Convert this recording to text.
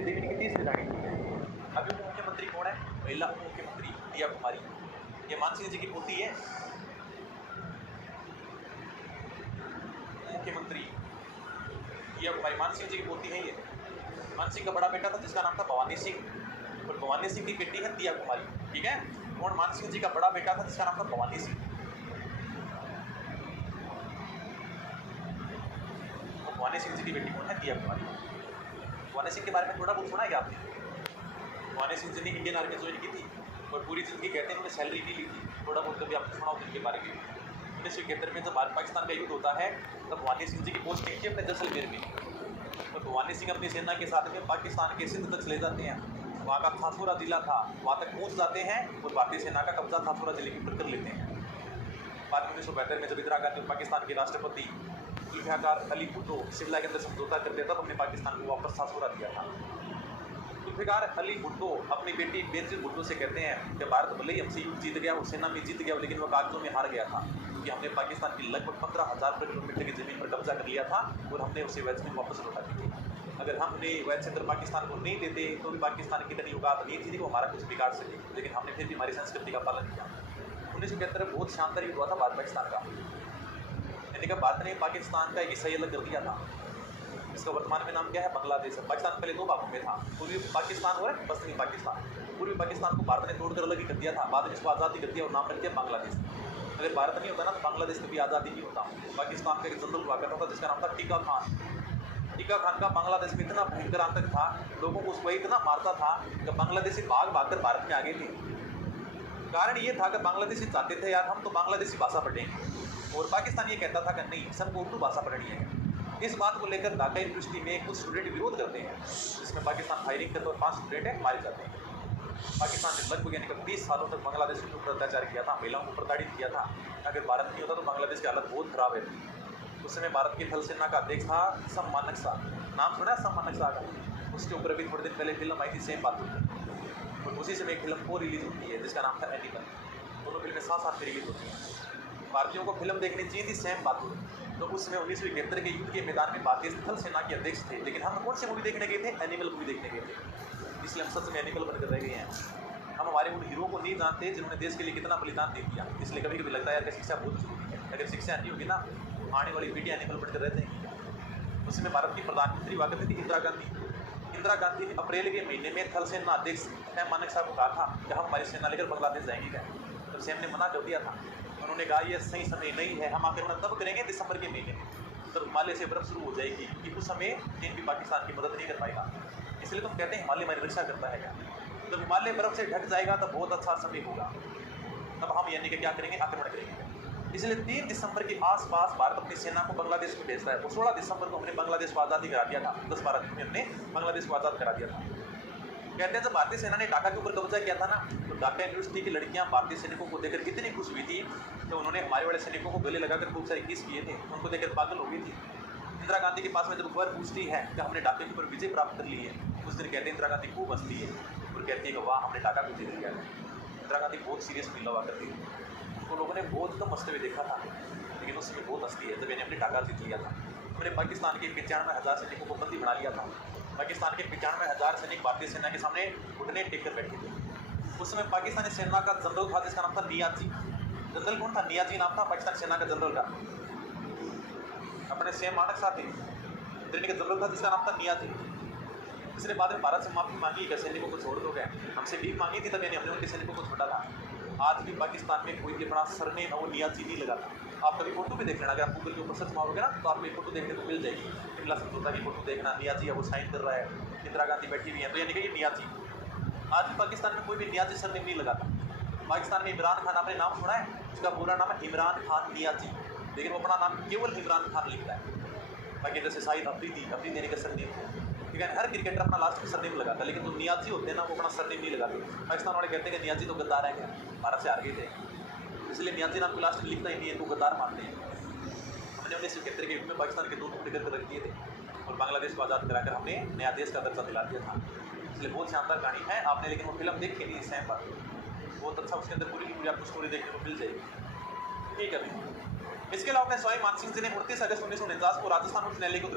देखने की तीसरी रानी थी। अभी उप मुख्यमंत्री कौन है? महिला उप मुख्यमंत्री दिया कुमारी। ये मान सिंह जी की पोती है। मुख्यमंत्री दिया कुमारी मान सिंह जी की पोती है। ये मान सिंह का बड़ा बेटा था जिसका नाम था भवानी सिंह, और भवानी सिंह की बेटी है दिया कुमारी। ठीक है, और मान सिंह जी का बड़ा बेटा था जिसका नाम था भवानी सिंह। भवानी सिंह जी की बेटी कौन है? दिया कुमारी। भवानी सिंह के बारे में थोड़ा बहुत सुना है क्या आपने? भवानी सिंह जी ने इंडियन आर्मी ज्वाइन की थी और पूरी जिंदगी कहते हैं उन्होंने सैलरी नहीं ली थी। थोड़ा बहुत कभी आपने सुना हो इनके बारे में? 1971 में जब भारत पाकिस्तान का युद्ध होता है तब भवानी सिंह जी की पोस्टिंग थी अपने जैसलमेर में, और भवानी सिंह अपनी सेना के साथ में पाकिस्तान के सिंध तक चले जाते हैं। वहाँ का थाथुरा जिला था, वहाँ तक पहुँच जाते हैं और भारतीय सेना का कब्जा थाथुरा जिले के ऊपर कर लेते हैं। बाद में 1972 में जब इंदिरा गांधी पाकिस्तान के राष्ट्रपति जुल्फिकार अली भुट्टो शिमला के अंदर समझौता कर दिया, तब हमने पाकिस्तान को वापस थाथुरा दिया था। जुल्फिकार अली भुट्टो अपनी बेटी बेनजीर भुट्टो से कहते हैं कि भारत भले ही हमसे युद्ध जीत गया, वो सेना में जीत गया, लेकिन वो कागजों में हार गया था, क्योंकि हमने पाकिस्तान की लगभग 15,000 किलोमीटर की ज़मीन पर कब्जा कर लिया था और हमने उसे वैध में वापस लौटा दी थी। अगर हमने वैध क्षेत्र पाकिस्तान को नहीं देते तो भी पाकिस्तान की इतनी औकात नहीं थी कि वो हमारा कुछ बिगाड़ सके, लेकिन हमने फिर भी हमारी संस्कृति का पालन किया। 1971 में बहुत शानदार युद्ध हुआ था भारत पाकिस्तान का। यानी कि भारत ने पाकिस्तान का एक हिस्सा अलग कर दिया था। इसका वर्तमान में नाम क्या है? बांग्लादेश। पाकिस्तान पहले दो भागों में था, पूर्वी पाकिस्तान और पश्चिमी पाकिस्तान। पूर्वी पाकिस्तान को भारत ने तोड़कर अलग ही कर दिया था, बाद में इसको आज़ादी कर दिया और नाम रख दिया बांग्लादेश। अगर भारत नहीं होता ना तो बांग्लादेश कभी आज़ादी नहीं होता। पाकिस्तान का एक जनरल हुआ करता था जिसका नाम था टीका खान। टीका खान का बांग्लादेश में इतना भयंकर आतंक था, लोगों को उसको इतना मारता था कि बांग्लादेशी भाग कर भारत में आ गए थे। कारण ये था कि बांग्लादेशी चाहते थे यार हम तो बांग्लादेशी भाषा पढ़ेंगे, और पाकिस्तान ये कहता था कि नहीं, सबको उर्दू भाषा पढ़नी है। इस बात को लेकर ढाका यूनिवर्सिटी में कुछ स्टूडेंट विरोध करते हैं, जिसमें पाकिस्तान फायरिंग करता और 5 स्टूडेंट मारे जाते हैं। पाकिस्तान ने लगभग यानी कि 20 सालों तक बांग्लादेश के ऊपर अत्याचार किया था, महिलाओं को प्रताड़ित किया था। अगर भारत नहीं होता तो बांग्लादेश की हालत बहुत खराब है। उस समय भारत की थल सेना का अध्यक्ष था सम मानेक शॉ। नाम सुना है सम मानेक शॉ का? उसके ऊपर अभी थोड़े दिन पहले फिल्म आई थी सेम बात, और उसी समय एक फिल्म को रिलीज होती है जिसका नाम था एनिमल। दोनों फिल्में साथ में रिलीज होती हैं। भारतीयों को फिल्म देखनी चाहिए थी सेम बात। तो उस समय 1971 के युद्ध के मैदान में भारतीय थल सेना के अध्यक्ष थे, लेकिन हम कौन सी मूवी देखने गए थे? एनिमल मूवी देखने गए थे। इसलिए हम सच में एनिमल बनकर रह गए हैं। हम हमारे उन हीरो को नहीं जानते जिन्होंने देश के लिए कितना बलिदान दे दिया। इसलिए कभी कभी लगता है यार कि शिक्षा बहुत जरूरी है। अगर शिक्षा नहीं होगी ना, आने वाली पीढ़ी एनिमल बनकर रह जाएंगी। उस समय भारत की प्रधानमंत्री हुआ करती थी इंदिरा गांधी। इंदिरा गांधी ने अप्रैल के महीने में थल सेना अध्यक्ष सैम मानेक शॉ को कहा था कि हम हमारी सेना लेकर बांग्लादेश जाएंगे क्या? तब सैम ने मना कर दिया था। उन्होंने कहा यह सही समय नहीं है, हम आक्रमण तब करेंगे दिसंबर के महीने में, तब हिमालय से बर्फ शुरू हो जाएगी, क्योंकि उस समय चीन भी पाकिस्तान की मदद नहीं कर पाएगा। इसलिए तुम कहते हैं हिमालय हमारी रक्षा करता है क्या? जब हिमालय बर्फ से ढक जाएगा तब बहुत अच्छा समय होगा, तब हम यानी कि क्या करेंगे? आक्रमण करेंगे। इसलिए 3 दिसंबर के आसपास भारत अपनी सेना को बांग्लादेश में भेजता है। और 16 दिसंबर को हमने बांग्लादेश को आज़ादी करा दिया था। 10-12 दिन में हमने बांग्लादेश को आज़ाद करा दिया था। कहते हैं जब भारतीय सेना ने ढाका के ऊपर कब्जा किया था ना, तो ढाका यूनिवर्सिटी की लड़कियां भारतीय सैनिकों को देखकर इतनी खुश हुई थी तो उन्होंने हमारे वाले सैनिकों को गले लगाकर खूब सारे किस किए थे। उनको देखकर पागल हो गई थी। इंदिरा गांधी के पास में जब खबर पूछती है कि हमने ढाके के ऊपर विजय प्राप्त कर ली है, उस दिन कहते हैं इंदिरा गांधी खूब हंसती है और कहती है कि वाह हमने ढाका को जीत लिया है। इंदिरा गांधी बहुत सीरियस फील हुआ करती थी, तो लोगों ने बहुत कम हंसते हुए देखा था, लेकिन उस समय बहुत हंसती है जब इन्हें हमने ढाका जीत लिया था। हमने पाकिस्तान के 95,000 सैनिकों को बंदी बना लिया था। पाकिस्तान के 95,000 सैनिक भारतीय सेना के सामने घुटने टेक कर बैठे थे। उस समय पाकिस्तानी सेना का जनरल था जिसका नाम था नियाजी। जनरल कौन था? नियाजी नाम था पाकिस्तान सेना का जनरल का। अपने सैम मानेक शॉ थे, दिल्ली का जनरल था जिसका नाम था नियाजी। इसने बाद में भारत से माफ़ी मांगी कि सैनिकों को छोड़ दो गए, हमसे भीख मांगी थी, तब यानी हमने उनके सैनिकों को छोड़ा था। आज भी पाकिस्तान में कोई अपना सरनेम वो नियाजी नहीं लगाता। आप कभी फोटो भी देख लेना, अगर आप गूगल के ऊपर सर्च मारोगे ना तो आपको एक फोटो देखने को मिल जाएगी। शिमला समझौता की फोटो देखना, नियाजी है वो साइन कर रहा है, इंदिरा गांधी बैठी हुई है, तो यानी कि ये नियाजी। आज भी पाकिस्तान में कोई भी नियाजी सरनेम नहीं लगाता। पाकिस्तान में इमरान खान, आपने नाम सुना है? उसका पूरा नाम है इमरान खान नियाजी, लेकिन वो अपना नाम केवल इमरान खान लिखता है। बाकी जैसे शाहिद अफरीदी देने का सरनेम, ठीक है, हर क्रिकेटर अपना लास्ट में सरनेम लगाता है, लेकिन जो नियाजी होते हैं ना वो अपना सरनेम नहीं लगाते। पाकिस्तान वाले कहते हैं कि नियाजी तो गद्दार है, क्या भारत से हार गए थे, इसलिए नियाजी नाम को लास्ट में लिखता ही नहीं है, इनको गद्दार मानते हैं। हमने 1971 के युद्ध में पाकिस्तान के 2 टुकड़े करके रख दिए थे और बांग्लादेश को आज़ाद कराकर हमने नया देश का दर्जा दिला दिया था। इसलिए बहुत शानदार कहानी है। आपने लेकिन वो फिल्म देखी नहीं, सेम बात बहुत अच्छा, उसके अंदर पूरी की पूरी आपको स्टोरी देखने को मिल जाएगी। ठीक है, इसके अलावा स्वामी मान सिंह जी ने 29 अगस्त 1949 को राजस्थान उच्च न्यायालय को